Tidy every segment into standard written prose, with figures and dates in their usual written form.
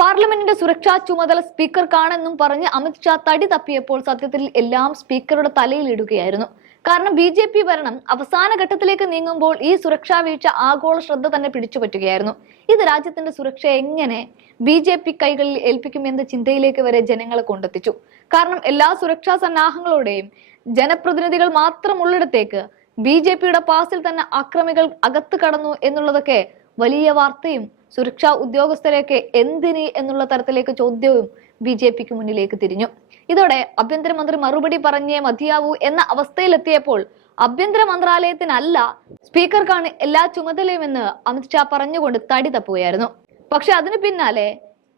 പാർലമെന്റിന്റെ സുരക്ഷാ ചുമതല സ്പീക്കർക്കാണെന്നും പറഞ്ഞ് അമിത്ഷാ തടി തപ്പിയപ്പോൾ സത്യത്തിൽ എല്ലാം സ്പീക്കറുടെ തലയിലിടുകയായിരുന്നു. കാരണം ബി.ജെ.പി. ഭരണം അവസാന ഘട്ടത്തിലേക്ക് നീങ്ങുമ്പോൾ ഈ സുരക്ഷാ വീഴ്ച ആഗോള ശ്രദ്ധ തന്നെ പിടിച്ചുപറ്റുകയായിരുന്നു. ഇത് രാജ്യത്തിന്റെ സുരക്ഷ എങ്ങനെ ബി.ജെ.പി. കൈകളിൽ ഏൽപ്പിക്കുമെന്ന ചിന്തയിലേക്ക് വരെ ജനങ്ങളെ കൊണ്ടെത്തിച്ചു. കാരണം എല്ലാ സുരക്ഷാ സന്നാഹങ്ങളോടെയും ജനപ്രതിനിധികൾ മാത്രമുള്ളിടത്തേക്ക് ബി.ജെ.പിയുടെ പാസിൽ തന്നെ അക്രമികൾ അകത്ത് കടന്നു എന്നുള്ളതൊക്കെ വലിയ വാർത്തയും സുരക്ഷാ ഉദ്യോഗസ്ഥരെയൊക്കെ എന്തിന് എന്നുള്ള തരത്തിലേക്ക് ചോദ്യവും ബി.ജെ.പിക്ക് മുന്നിലേക്ക് തിരിഞ്ഞു. ഇതോടെ ആഭ്യന്തരമന്ത്രി മറുപടി പറഞ്ഞേ മതിയാവൂ എന്ന അവസ്ഥയിലെത്തിയപ്പോൾ ആഭ്യന്തര മന്ത്രാലയത്തിനല്ല സ്പീക്കർക്കാണ് എല്ലാ ചുമതലയും എന്ന് അമിത്ഷാ പറഞ്ഞുകൊണ്ട് തടി തപ്പുകയായിരുന്നു. പക്ഷെ അതിനു പിന്നാലെ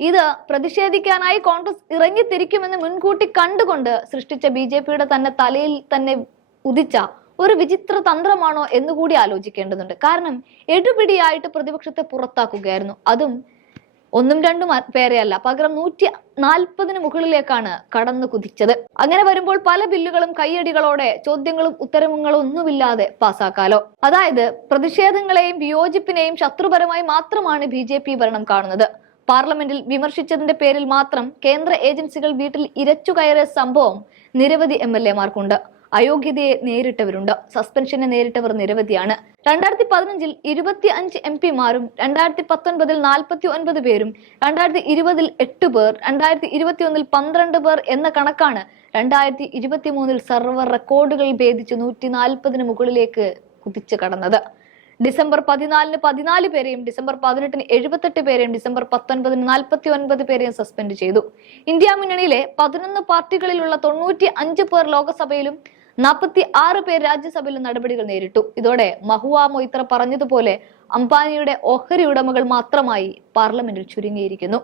ഇത് പ്രതിഷേധിക്കാനായി കോൺഗ്രസ് ഇറങ്ങിത്തിരിക്കുമെന്ന് മുൻകൂട്ടി കണ്ടുകൊണ്ട് സൃഷ്ടിച്ച ബി.ജെ.പിയുടെ തന്നെ തലയിൽ തന്നെ ഉദിച്ച ഒരു വിചിത്ര തന്ത്രമാണോ എന്നുകൂടി ആലോചിക്കേണ്ടതുണ്ട്. കാരണം എടുപിടിയായിട്ട് പ്രതിപക്ഷത്തെ പുറത്താക്കുകയായിരുന്നു. അതും ഒന്നും രണ്ടും പേരെയല്ല, പകരം 140 മുകളിലേക്കാണ് കടന്നു കുതിച്ചത്. അങ്ങനെ വരുമ്പോൾ പല ബില്ലുകളും കൈയടികളോടെ ചോദ്യങ്ങളും ഉത്തരങ്ങളും ഒന്നുമില്ലാതെ പാസാക്കാലോ. അതായത് പ്രതിഷേധങ്ങളെയും വിയോജിപ്പിനെയും ശത്രുപരമായി മാത്രമാണ് ബി.ജെ.പി. ഭരണം കാണുന്നത്. പാർലമെന്റിൽ വിമർശിച്ചതിന്റെ പേരിൽ മാത്രം കേന്ദ്ര ഏജൻസികൾ വീട്ടിൽ ഇരച്ചു കയറിയ സംഭവം നിരവധി MLA-മാർക്കുണ്ട്. അയോഗ്യതയെ നേരിട്ടവരുണ്ട്. സസ്പെൻഷനെ നേരിട്ടവർ നിരവധിയാണ്. 2015 25 MP-മാരും 2019 49 പേരും 2020 8 പേർ 2021 12 പേർ എന്ന കണക്കാണ് 2023 സർവർ റെക്കോർഡുകൾ ഭേദിച്ച് 140 മുകളിലേക്ക് കുതിച്ചു കടന്നത്. ഡിസംബർ 14 14 പേരെയും ഡിസംബർ 18 78 പേരെയും ഡിസംബർ 19 49 പേരെയും സസ്പെൻഡ് ചെയ്തു. ഇന്ത്യ മുന്നണിയിലെ 11 പാർട്ടികളിലുള്ള 95 പേർ ലോകസഭയിലും 46 പേർ രാജ്യസഭയിലും നടപടികൾ നേരിട്ടു. ഇതോടെ മഹുവ മൊയ്ത്ര പറഞ്ഞതുപോലെ അംബാനിയുടെ ഓഹരി ഉടമകൾ മാത്രമായി പാർലമെന്റിൽ ചുരുങ്ങിയിരിക്കുന്നു.